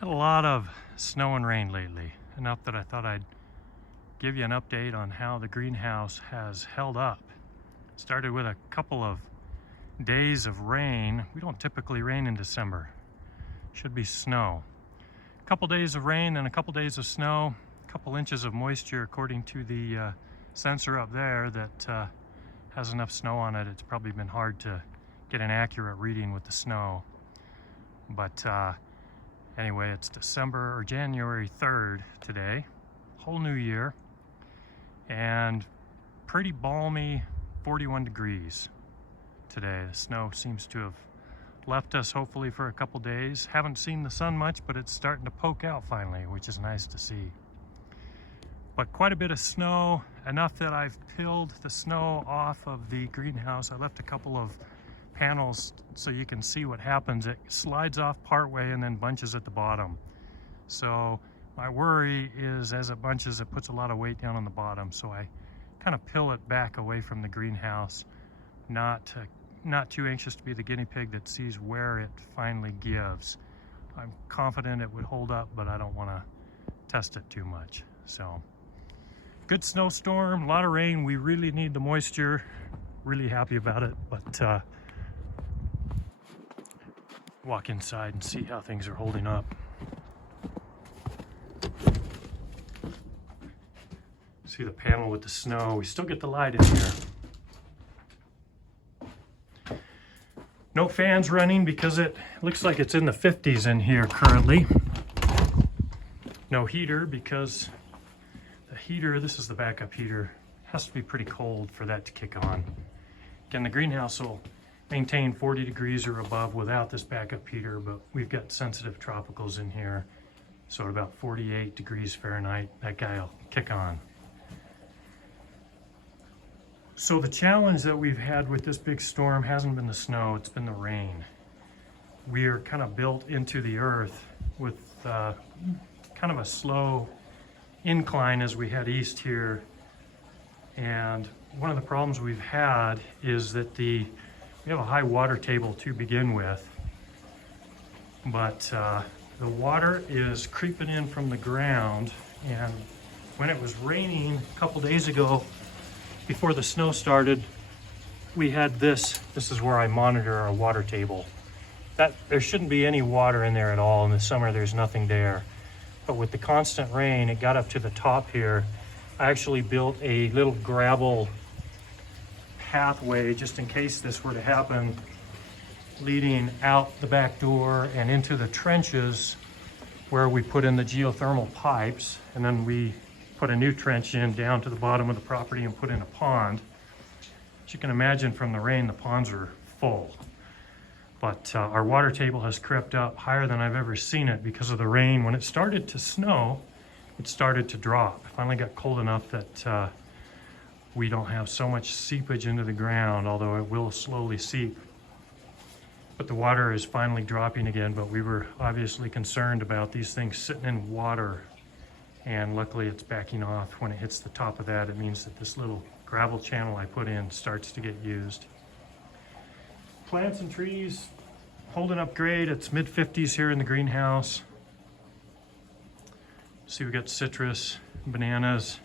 Had a lot of snow and rain lately, enough that I thought I'd give you an update on how the greenhouse has held up. Started with a couple of days of rain. We don't typically rain in December. Should be snow. A couple days of rain and a couple days of snow, a couple inches of moisture according to the sensor up there that has enough snow on it. It's probably been hard to get an accurate reading with the snow. But anyway, it's December or January 3rd today, whole new year, and pretty balmy 41 degrees today. The snow seems to have left us hopefully for a couple days. Haven't seen the sun much, but it's starting to poke out finally, which is nice to see. But quite a bit of snow, enough that I've peeled the snow off of the greenhouse. I left a couple of panels so you can see what happens. It slides off partway and then bunches at the bottom. So my worry is as it bunches, it puts a lot of weight down on the bottom. So I kind of peel it back away from the greenhouse. Not too anxious to be the guinea pig that sees where it finally gives. I'm confident it would hold up, but I don't want to test it too much. So good snowstorm, a lot of rain. We really need the moisture. Really happy about it, but walk inside and see how things are holding up. See the panel with the snow. We still get the light in here. No fans running because it looks like it's in the 50s in here currently. No heater because the heater, this is the backup heater, has to be pretty cold for that to kick on. Again, the greenhouse will maintain 40 degrees or above without this backup heater, but we've got sensitive tropicals in here. So at about 48 degrees Fahrenheit, that guy will kick on. So the challenge that we've had with this big storm hasn't been the snow, it's been the rain. We are kind of built into the earth with kind of a slow incline as we head east here. And one of the problems we've had is that we have a high water table to begin with, but the water is creeping in from the ground. And when it was raining a couple days ago, before the snow started, we had this is where I monitor our water table. There shouldn't be any water in there at all. In the summer, there's nothing there. But with the constant rain, it got up to the top here. I actually built a little gravel pathway just in case this were to happen, leading out the back door and into the trenches where we put in the geothermal pipes, and then we put a new trench in down to the bottom of the property and put in a pond. As you can imagine from the rain, the ponds are full. But our water table has crept up higher than I've ever seen it because of the rain. When it started to snow, it started to drop. It finally got cold enough that we don't have so much seepage into the ground, although it will slowly seep. But the water is finally dropping again, but we were obviously concerned about these things sitting in water, and luckily it's backing off. When it hits the top of that, it means that this little gravel channel I put in starts to get used. Plants and trees holding up great. It's mid-50s here in the greenhouse. See, we got citrus, bananas,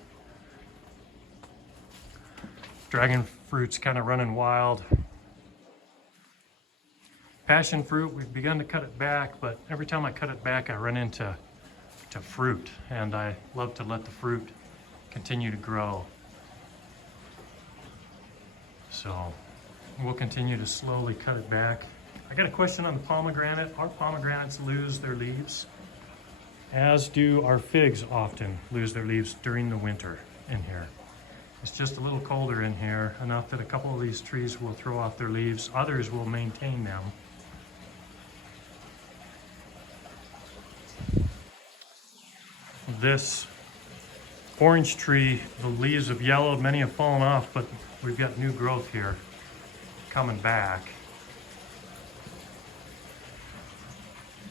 dragon fruit's kind of running wild. Passion fruit, we've begun to cut it back, but every time I cut it back, I run into fruit, and I love to let the fruit continue to grow. So we'll continue to slowly cut it back. I got a question on the pomegranate. Our pomegranates lose their leaves, as do our figs often lose their leaves during the winter in here. It's just a little colder in here, enough that a couple of these trees will throw off their leaves. Others will maintain them. This orange tree, the leaves have yellowed, many have fallen off, but we've got new growth here coming back.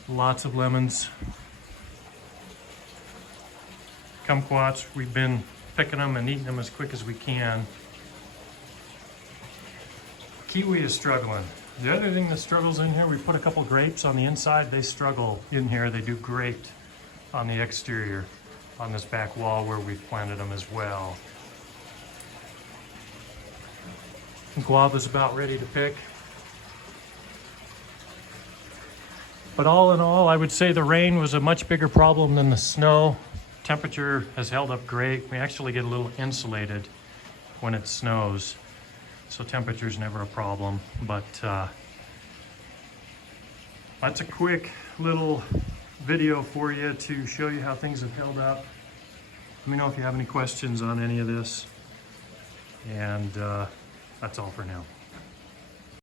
Lots of lemons. Kumquats, we've been picking them and eating them as quick as we can. Kiwi is struggling. The other thing that struggles in here, we put a couple grapes on the inside. They struggle in here. They do great on the exterior, on this back wall where we've planted them as well. Guava's about ready to pick. But all in all, I would say the rain was a much bigger problem than the snow. Temperature has held up great. We actually get a little insulated when it snows, so temperature's never a problem. But that's a quick little video for you to show you how things have held up. Let me know if you have any questions on any of this. And that's all for now.